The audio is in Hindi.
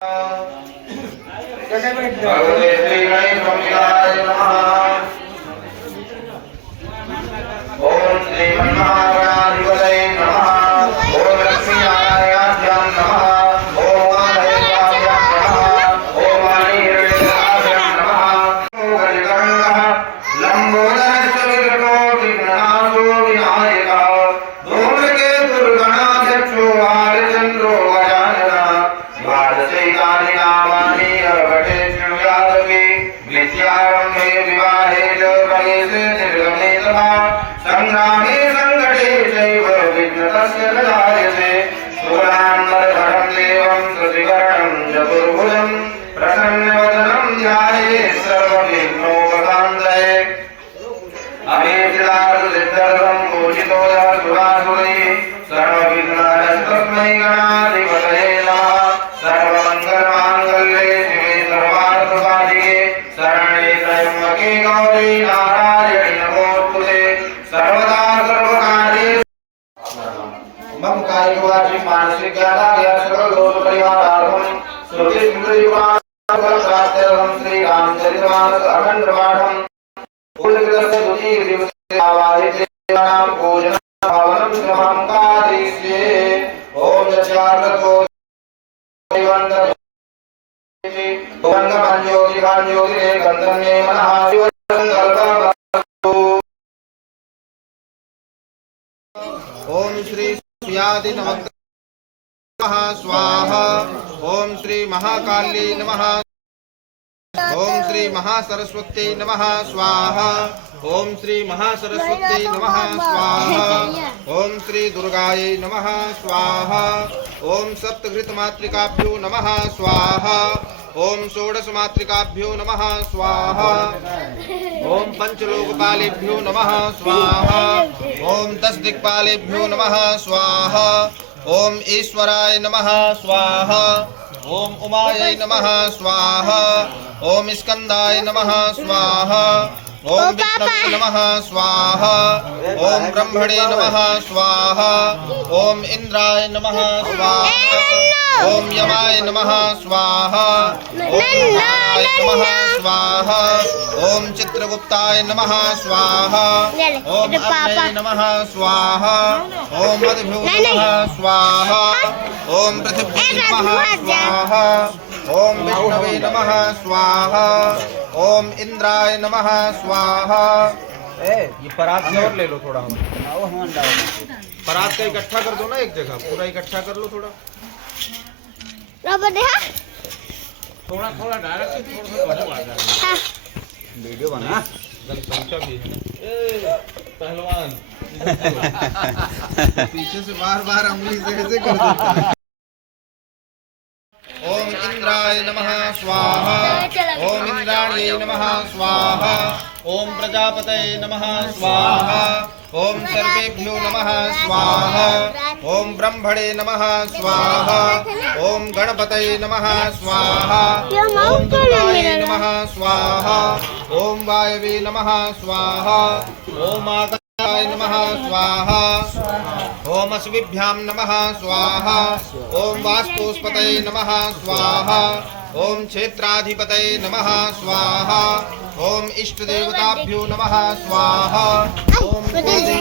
भगवते श्री गणेश स्वामिनारायणाय नमः। ओम श्री महागणाधिपतये नमः। ओम लक्ष्मी नारायणाभ्यां नमः। ओम महादेवाभ्यां नमः। ओम वाणीहिरण्याभ्यां नमः। ओम गजकर्णः लंबोदरस्य विग्रहो विघ्ननाशो विनायकः धूमकेतुर्गणाध्यक्षो भालचन्द्रो गजाननः द्वादशैतानि नामानि अर्भटे शृणुयादपि नित्यारम्भे विवाहे च प्रवेशे निर्गमे तथा संग्रामे संकटे चैव विघ्नतस्य न जायते सुवर्णान्मरधरं देवं कृतिवर्णं चतुर्भुजं प्रसन्नवदनं ध्यायेत् सर्वविघ्नोपशान्तये अभीष्टार्थसिद्ध्यर्थं पूजितो यः सुरासुरैः सर्वविघ्नहरस्तस्मै गणाधिपतये नमः। सर्वमङ्गलमाङ्गल्ये शिवे सर्वार्थसाधिके शरण्ये त्र्यम्बके गौरी नारायणि नमोस्तुते सर्वदा सर्वकार्येषु मम कायिक वाचिक मानसिक ज्ञानाभ्यास सकलदोष परिहारार्थं श्रुतिस्मृतिपुराणफलप्राप्त्यर्थं श्रीरामचरितमानस अखण्ड पाठं पूर्णकृतस्य द्वितीयदिवसे आवाहिते देवानां पूजनं भावनं श्रमं कारिष्ये। ॐ यस्यार्थतो भुवनज्योतिभाञ्ज्योतिरे गन्धर्वे मनः शिवसङ्कल्पमस्तु। ॐ श्री सूर्यादि नमः स्वाहा। ॐ श्री महाकाली नमः। ओम श्री महासरस्वती नमः स्वाहा। ओम श्री महासरस्वती नमः स्वाहा। ओम श्री दुर्गायै नमः स्वाहा। ओम सप्तघृतमातृकाभ्यो नमः स्वाहा। ओम षोडशमातृकाभ्यो नमः स्वाहा। ओम पंचलोकपालेभ्यो नमः स्वाहा। ओम 10 दिक्पालेभ्यो नमः स्वाहा। ओम ईश्वराय नमः स्वाहा। ओम उमायै नमः स्वाहा। ओम स्कंदाय नमः स्वाहा। ओम विष्णवे नमः स्वाहा। ओम ब्रह्मणे नमः स्वाहा। ओम इंद्राय नमः स्वाहा। ओम यमाय नमः स्वाहा। ओम रुद्राय नमः स्वाहा। ओम चित्रगुप्ताय नमः स्वाहा। ओम अग्नये नमः स्वाहा। ओम मधुभ्यो नमः स्वाहा। ओम पृथिव्यै नमः स्वाहा। ओम विष्णवे नमः स्वाहा। ओम इंद्राय नमः स्वाहा। ये परात से और ले लो थोड़ा, परात का इकट्ठा कर दो ना एक जगह, पूरा इकट्ठा कर लो थोड़ा थोड़ा थोड़ा डायरेक्ट वीडियो बना जनसंख्या भी है। पहलवान पीछे से बार बार उंगली से ऐसे कर देता है। ओम इंद्राय नमः स्वाहा। ओम इंद्राण्यै नमः स्वाहा। ओम प्रजापतये नमः स्वाहा। ओम सर्वेभ्यो नमः स्वाहा। ओम ब्रह्मणे नमः स्वाहा। ओम गणपतये नमः स्वाहा। ओम दुर्गायै नमः स्वाहा। ओम वायवे नमः स्वाहा। ओम आकाशाय नमः स्वाहा। ओम अश्विभ्यां नमः स्वाहा। ओम वास्तुस्पतये नमः स्वाहा। ओम क्षेत्राधिपतये नमः स्वाहा। ओम इष्टदेवताभ्यो नमः स्वाहा। ओम